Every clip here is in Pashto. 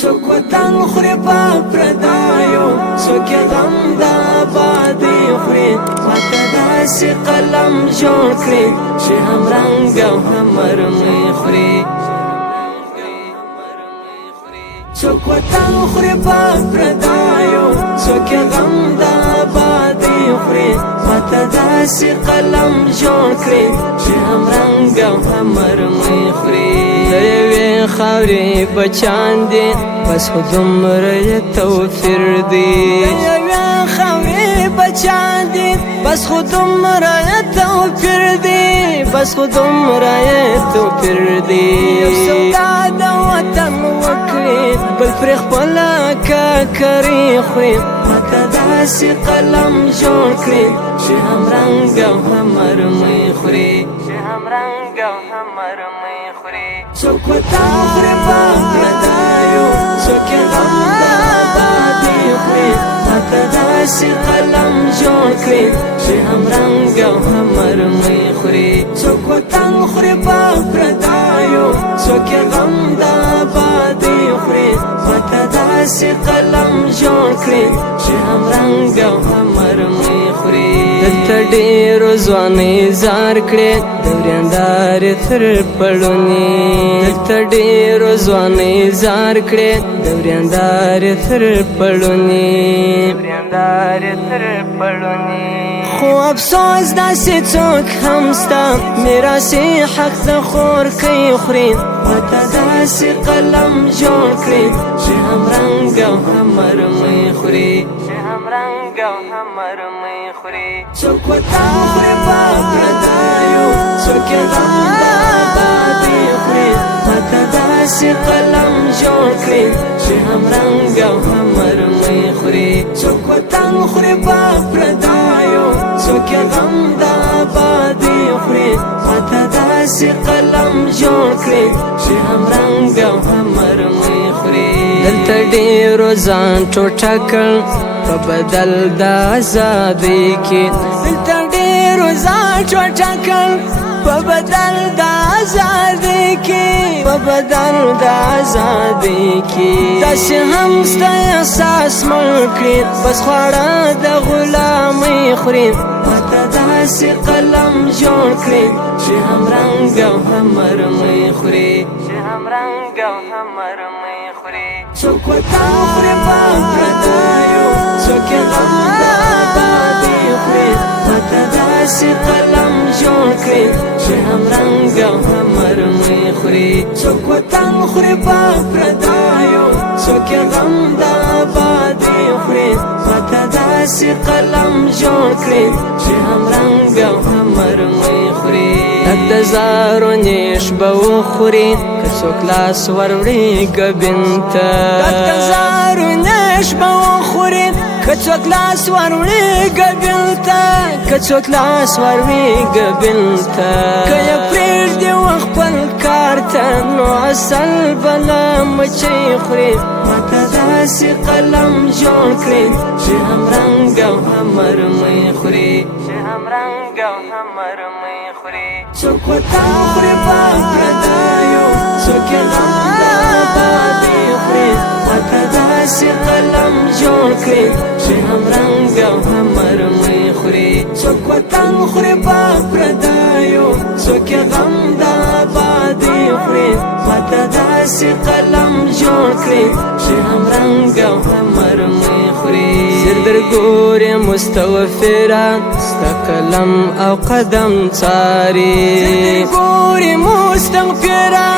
څوک وطن خوري په پردایو څوک یې غم د آبادۍ خوري ماته داسې قلم جوړ کړي چې هم رنګ او هم مرمۍ خوري څوک وطن خوري په پردایو څوک یې غم د آبادۍ خوري ماته داسې قلم جوړ کړي چې هم رنګ او هم مرمۍ خوري د یوې خاورې بچان دي بس خو دومره یې توفیر دی د یوې خاورې بچان دي بس خو دومره یې توفیر دی بس خو دومره یې توفیر دی یو سودا د وطن وکړي بل پرې خپله ککرې خوري ماته داسې قلم جوړ کړي چې هم رنګ او هم مرمۍ خوري څوک وطن خوري په پردایو څوک یې غم د آبادۍ خوري ماته داسې قلم جوړ کړي چې هم رنګ او هم مرمۍ خوري څوک وطن خوري په پردایو څوک یې غم د آبادۍ خوري ماته داسې قلم جوړ کړي چې هم رنګ او هم مرمۍ خوري دلته ډېرو ځوانۍ زار کړې د وریندارې تر پړونې دلته ډېرو ځوانۍ زار کړې د وریندارې تر پړونې خو افسوس داسې څوک هم سته میراثي حق د خور کوي خوري ماته داسې قلم جوړ کړي چې هم رنګ او هم مرمۍ خوري څوک وطن خوري په پردایو څوک یې غم د آبادۍ خوري ماته داسې قلم جوړ کړي چې هم رنګ او هم مرمۍ خوري څوک وطن خوري په پردایو څوک یې غم د آبادۍ خوري ماته داسې قلم جوړ کړي چې هم رنګ او هم مرمۍ خوري دلته ډېرو ځان ټوټه کړ په بدل د ازادۍ کې دلته ډېرو ځان ټوټه کړ په بدل د ازادۍ کې په بدل د ازادۍ کې داسې هم ستا احساس مړ کړي بس خواړه د غلامۍ خوري ماته داسې قلم جوړ کړي چې هم رنګ او هم مرمۍ خوري څوک وطن خوري په پردایو څوک یې غم د آبادۍ خوري ماته داسې قلم جوړ کړي چې هم رنګ او هم مرمۍ خوري څوک وطن خوري په پردایو څوک یې غم د آبادۍ خوري ماته داسې قلم جوړ کړي چې هم رنګ او هم مرمۍ خوري د زارو نیش به وخوري که څوک لاس وروړي ګبین ته د زارو نیش به وخوري که څوک لاس وروړي ګبین ته که څوک لاس وروړي ګبین ته که یې پرېږدي خپل کار ته نو اصل به له مچۍ خوري ماته داسې قلم جوړ کړي چې هم رنګ او هم مرمۍ خوري څوک وطن خوري په پردایو څوک یې غم د آبادۍ خوري ماته داسې قلم جوړ کړي چې هم رنګ او هم مرمۍ خوري څوک وطن خوري په پردایو څوک یې غم د آبادۍ خوري ماته داسې قلم جوړ کړي چې هم رنګ او هم مرمۍ خوري زر در ګورې مستوفره ستا قلم او قدم څاري ګورې مستغفره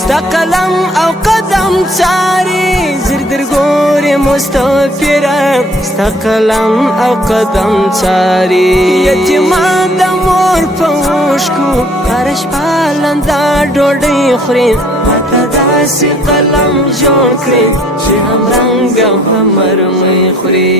ستا قلم او قدم څاري زر در ګورې مستغفره ستا قلم او قدم څاري یتیمان د مور په اوښکو هره شپه لنده ډوډۍ خوري ماته داسې قلم جوړ کړي چې هم رنګ او هم مرمۍ خوري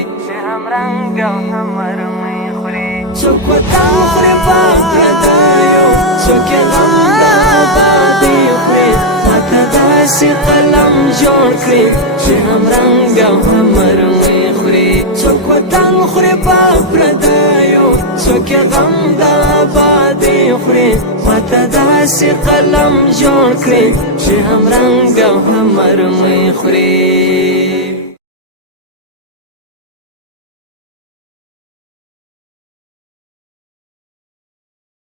څوک وطن خوري په پردیو څوک یې غم د آبادۍ خوري ماته داسې قلم جوړ کړي چې هم رنګ او هم مرمۍ خوري څوک وطن خوري په پردیو څوک یې غم د آبادۍ خوري ماته داسې قلم جوړ کړي چې هم رنګ او هم مرمۍ خوري